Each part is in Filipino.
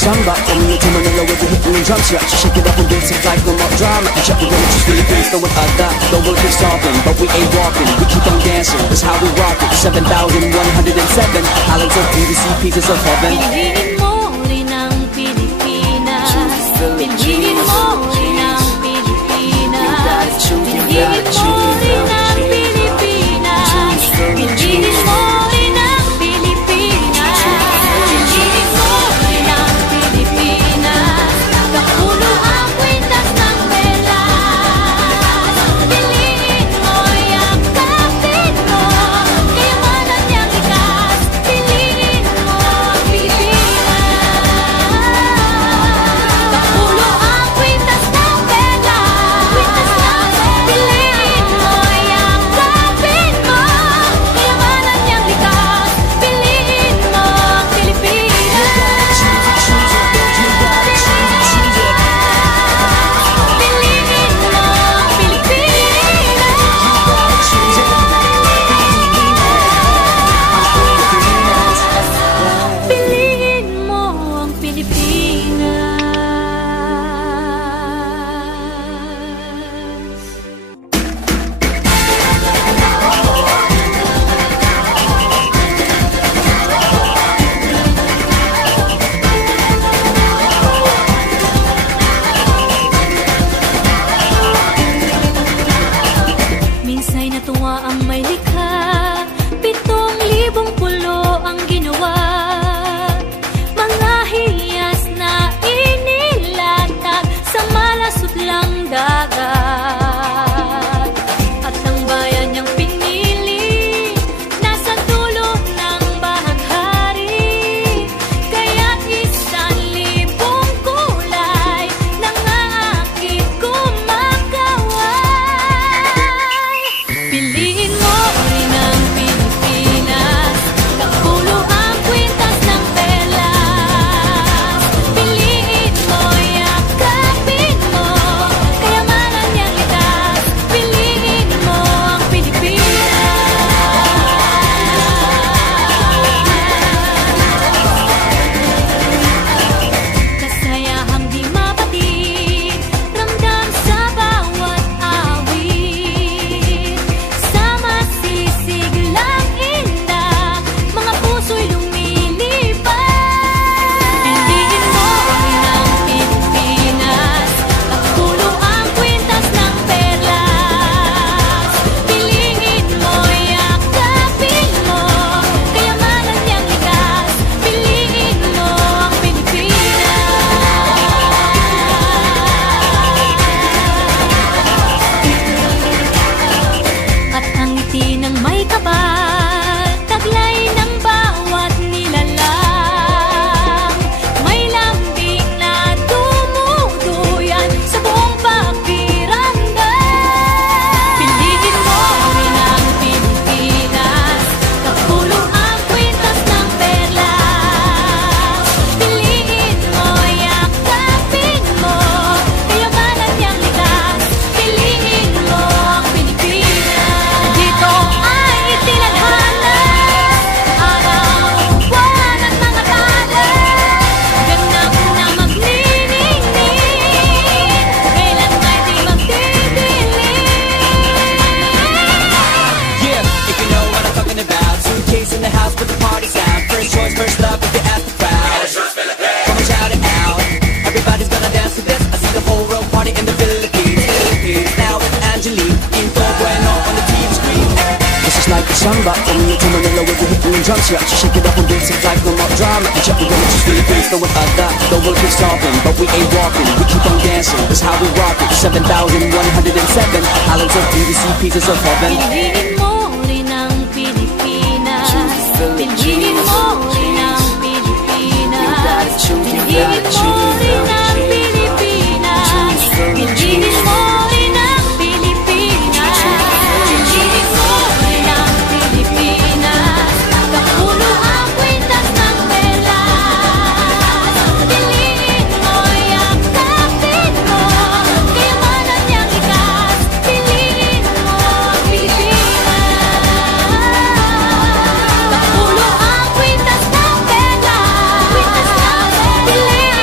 samba. Coming into Manila with the hitting and drums, yeah. So shake it up and dance it like no more drama. And check, we're gonna choose Philippines, no one other. The world keeps talking, but we ain't walking. We keep on dancing, that's how we rock it. 7,107 islands of beauty, pieces of heaven. Piliin mo rin ang Pilipinas. Piliin mo rin ang Pilipinas. Piliin mo rin ang Pilipinas. Piliin mo rin ang Pilipinas. Piliin mo rin ang Pilipinas. Kapulo ang kwintas ng pelas. Piliin mo, yakapin mo, kayamanan niyang likas. Piliin mo ang Pilipinas. Kapulo ang kwintas ng pelas. Piliin mo, yakapin mo, kayamanan niyang likas. Piliin mo ang Pilipinas. Piliin mo ang Pilipinas. Piliin mo ang Pilipinas. Minsa'y natuwa ang may likha, 7,000 pulo ang ginawa. Mga hiyas na inilatag sa malasutlang dagat. At ang bayan niyang pinili, nasa dulo ng bahaghari. Kaya't 1,000 kulay nangangakit kumakaway. Piliin mo rin ang Pilipinas. Kapulo ang kwintas ng pelas. Piliin mo, yakapin mo, kayamanan niyang likas. Piliin mo ang Pilipinas. Kasayahang di mapatid, ramdam sa bawat awit. Sa masisiglang indak, mga puso'y lumilipad. Piliin mo rin ang Pilipinas. Kapulo ang kwintas ng perlas. Piliin mo, yakapin mo, kayamanan niyang likas. Piliin mo ang Pilipinas. At ang ngiti ng may kapal, taglay ng bawat nilalang. May lambing na dumuduyan sa buong pakiramdam. Piliin mo rin ang Pilipinas. Kapulo ang kwintas ng perlas. Piliin mo, yakapin mo, kayamanan niyang likas. Piliin mo ang Pilipinas. Dito ay itinadhana, araw, buwan at mga tala. Ganap na magniningning, kailan may di magdidilim. Yeah, if you know what I'm talking about. Suitcase in the house with the party sound. First choice, first love, if you ask the crowd. Come and shout it out. Everybody's gonna dance to this. I see the whole world party in the Philippines. Now with Angelique, Info Bueno on the TV screen. This is like a samba. Coming into Manila with the hitting and drums, yeah. So shake it up and dance it like no more drama. And check, we're gonna choose Philippines, no one other. The world keeps talking, but we ain't walking. We keep on dancing, that's how we rock it. 7,107 islands of beauty, pieces of heaven. Piliin mo rin ang Pilipinas. Piliin mo rin ang Pilipinas. Piliin mo rin ang Pilipinas. Piliin mo rin ang Pilipinas. Piliin mo rin ang Pilipinas. Kapulo ang kwintas ng pelas. Piliin mo, yakapin mo, kayamanan niyang likas. Piliin mo ang Pilipinas. Kapulo ang kwintas ng pelas. Piliin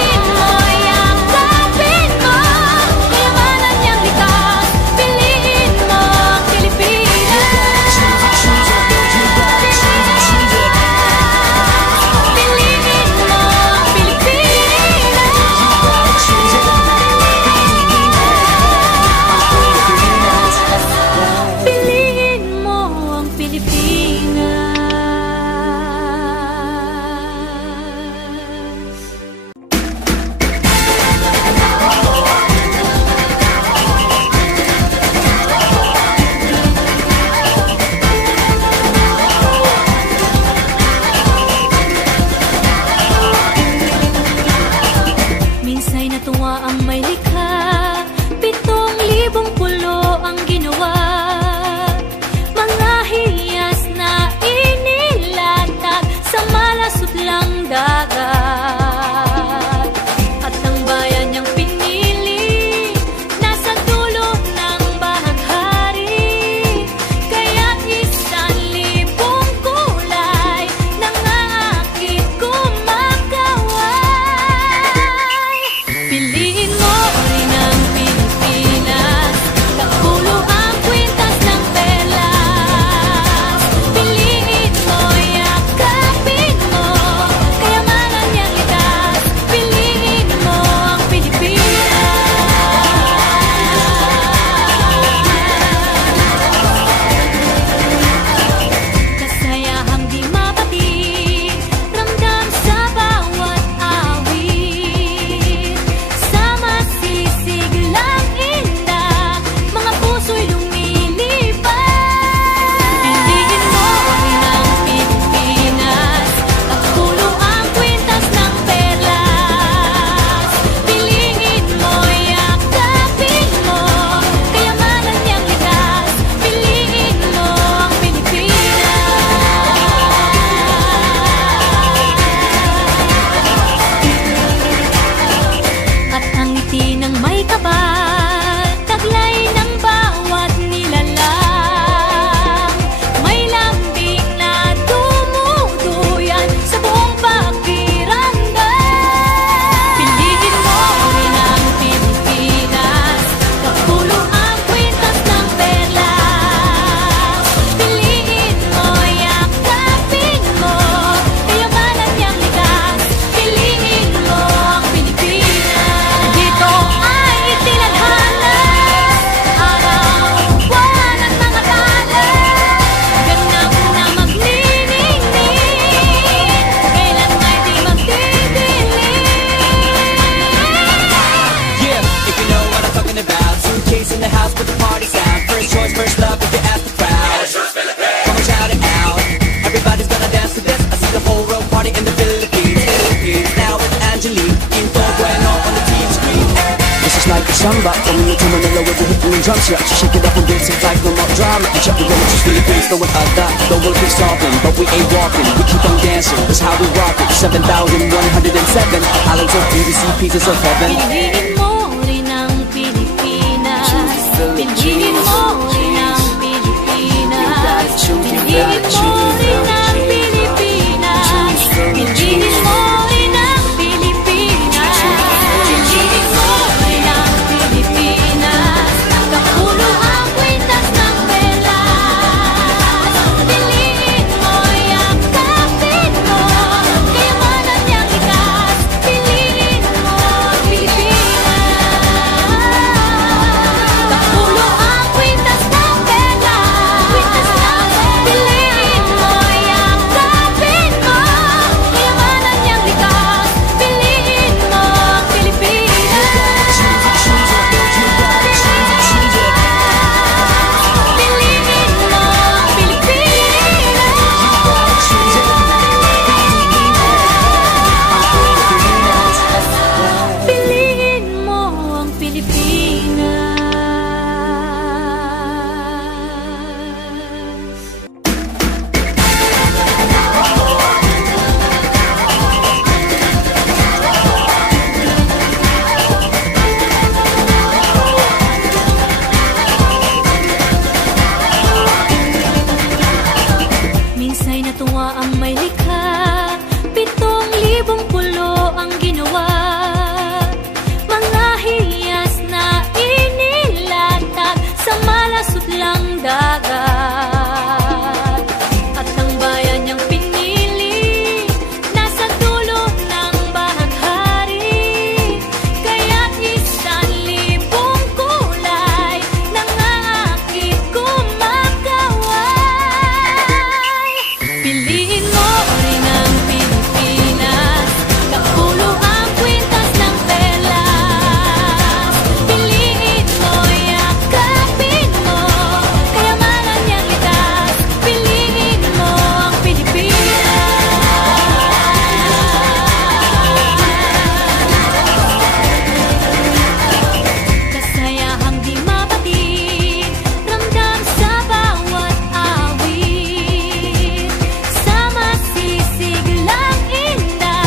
samba. Coming into Manila with the hitting and drum shot. Shake it up and dance it like no more drama. And check the women, just Philippines, no one other. The world keeps talking, but we ain't walking. We keep on dancing, that's how we rock it. 7,107 islands of beauty, pieces of heaven. Piliin mo rin ang Pilipinas. Piliin mo rin ang Pilipinas. Piliin mo rin ang Pilipinas. Piliin mo rin ang Pilipinas. Piliin mo rin ang Pilipinas. Kapulo ang kwintas ng perlas. Piliin mo, yakapin mo, kayamanan niyang likas. Piliin mo ang Pilipinas. Kapulo ang kwintas ng perlas. Piliin mo, yakapin mo, kayamanan niyang likas. Piliin mo ang Pilipinas. Piliin mo ang Pilipinas. Piliin mo ang Pilipinas. Minsa'y natuwa ang may likha, 7,000 pulo ang ginawa. Mga hiyas na inilatag sa malasutlang dagat. At ang bayan niyang pinili, nasa dulo ng bahaghari. Kaya't 1,000 kulay nangangakit kumakaway. Piliin mo rin ang Pilipinas. Kapulo ang kwintas ng perlas. Piliin mo, yakapin mo, kayamanan niyang likas. Piliin mo ang Pilipinas. Kasayahang di mapatid, ramdam sa bawat awit. Sama sisiglang inda,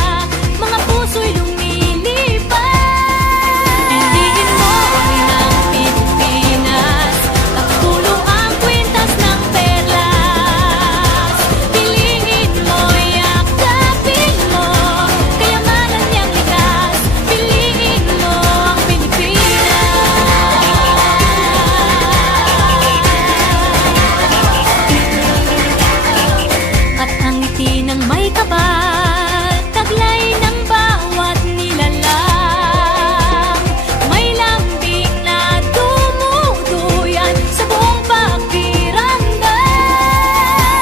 mga puso'y lumilipad. Piliin mo rin ang Pilipinas. Kapulo ang kwintas ng perlas. Piliin mo, yakapin mo, kayamanan niyang likas. Piliin mo ang Pilipinas. At ang ngiti ng may kapal, taglay ng bawat nilalang. May lambing na dumuduyan sa buong pakiramdam.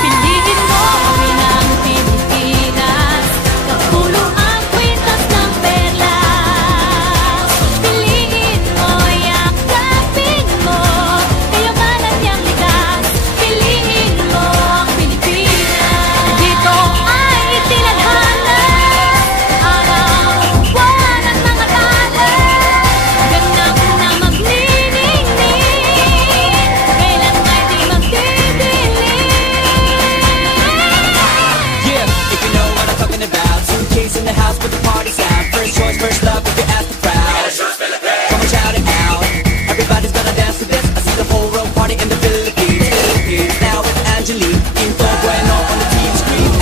Piliin mo rin ang Pilipinas. Kapulo ang kwintas ng perlas. Piliin mo, yakapin mo, kayamanan niyang likas. Piliin mo ang Pilipinas. Dito ay itinadhana, araw-buwan at mga tala. Ganap na magniningning, kailan ay di magdidilim. Yeah, if you know what I'm talking about. Suitcase in the house with the party sound. First choice, first love, if you ask the crowd. Come on, shout it out. Everybody's gonna dance to this. I see the whole world party in the Philippines. Now with Angelique, in full bueno on the TV screen.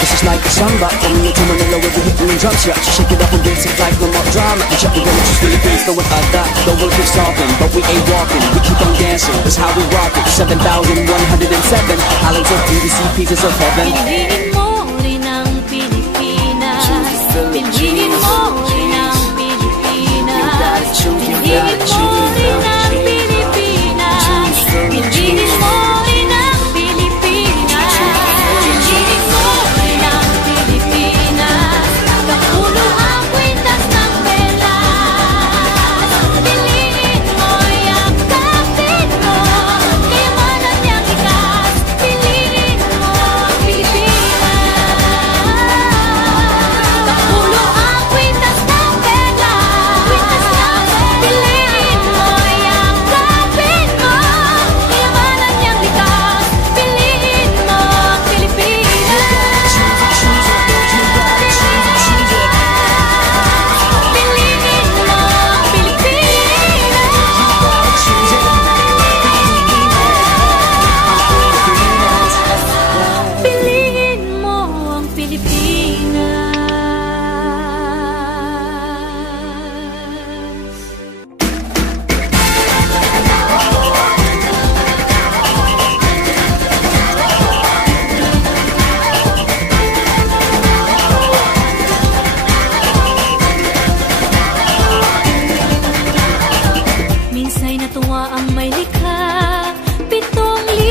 This is like a samba. Coming into Manila with the hitting and drum shot. Shake it up and dance it like no more drama. And check the women, just Philippines, no one other. The world keeps talking, but we ain't walking. We keep on dancing, that's how we rock it. 7,107 islands of beauty, pieces of heaven. Piliin mo rin ang Pilipinas. Piliin mo rin ang Pilipinas. Piliin mo rin ang Pilipinas. Piliin mo rin ang Pilipinas. Piliin mo rin ang Pilipinas. Kapulo ang kwintas ng perlas. Piliin mo, yakapin mo, kayamanan niyang likas. Piliin mo ang Pilipinas. Kapulo ang kwintas ng perlas. Piliin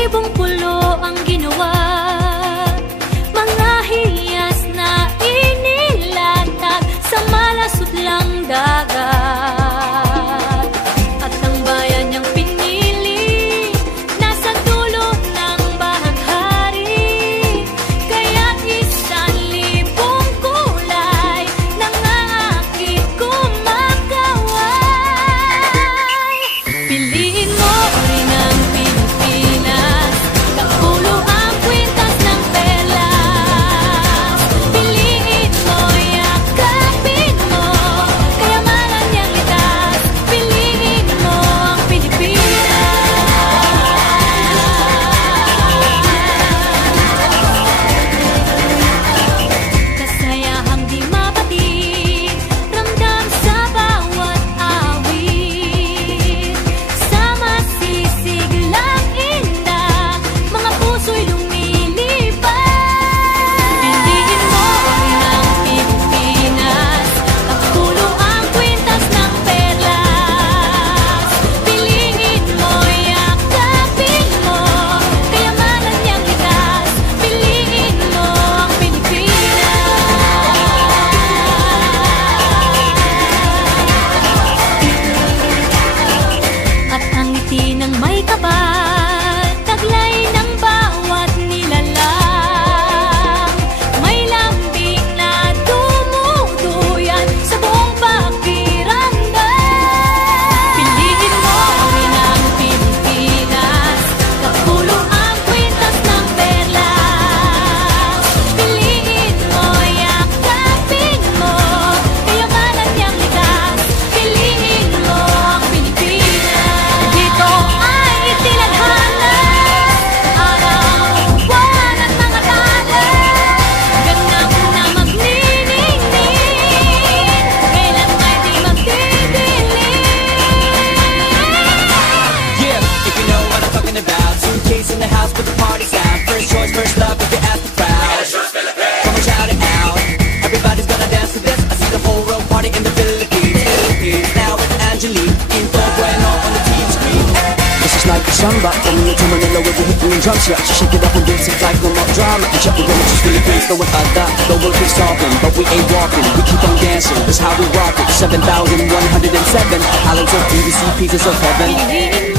libong pulo ang ginawa, mga hiyas na inilatag sa malasutlang dagat. At ang bayan niyang pinili nasa dulo ng bahaghari, kaya't 1,000 kulay nangangakit kumakaway. Piliin mo rin ang Pilipinas, kapulo ang kwintas ng perlas. Piliin mo, yakapin mo, kayamanan niyang litas. Piliin mo ang Pilipinas. Kasayahang di mapatid, ramdam sa bawat awit. Sa masisiglang indah, mga puso'y lumilipad. Piliin mo rin ang Pilipinas, kapulo ang kwintas ng perlas. Piliin mo, yakapin mo, kayamanan niyang litas. Piliin mo ang Pilipinas. At ang ngiti ng may kapal, taglay ng bawat nilalang. May lambing na dumuduyan sa buong pakiramdam. Piliin mo rin ang Pilipinas, kapulo ang kwintas ng perlas. Piliin mo, yakapin mo, kayamanan niyang litas. Piliin mo ang Pilipinas. Dito ay itinadhana, araw, buwan at mga tala. Ganap na magniningning, kailan ay di magdidilim. Yeah, if you know what I'm talking about. Suitcase in the house with the party sound. First choice, first love, if you ask the crowd. Come on, shout it out. Everybody's gonna dance to this. I see the whole world party in the Philippines. Now with Angelique, in full bueno on the TV screen. This is like a samba, from Manila to Manila with the hit and drums. Yeah, so shake it up and dance it like no more drama. And shut the door, just Philippines, throw it out that. The world keeps talking, but we ain't walking. We keep on dancing, that's how we rock it. 7,107 islands of BBC pieces of heaven. Piliin